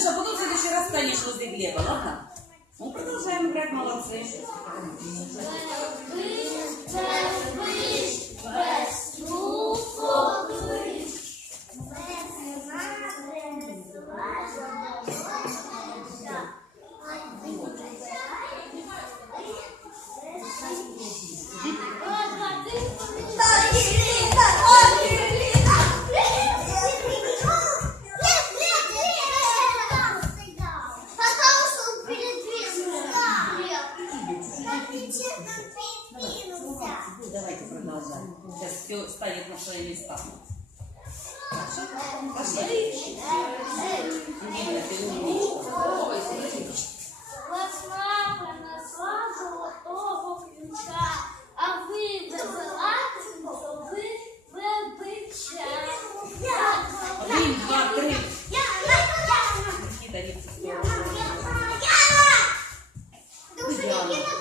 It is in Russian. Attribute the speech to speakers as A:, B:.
A: Слышь, а потом в следующий раз станешь возле Глеба, ладно? Ну, продолжаем играть, молодцы. Давай. Давайте продолжаем. Сейчас все станет на свои места. Пошли. Ангелина, ты умничка.
B: Весна принесла золотого ключа, а ви везела ви вибича.
A: Один, Я. три. Никита, Я. в сторону. Яна! Дуже Яна!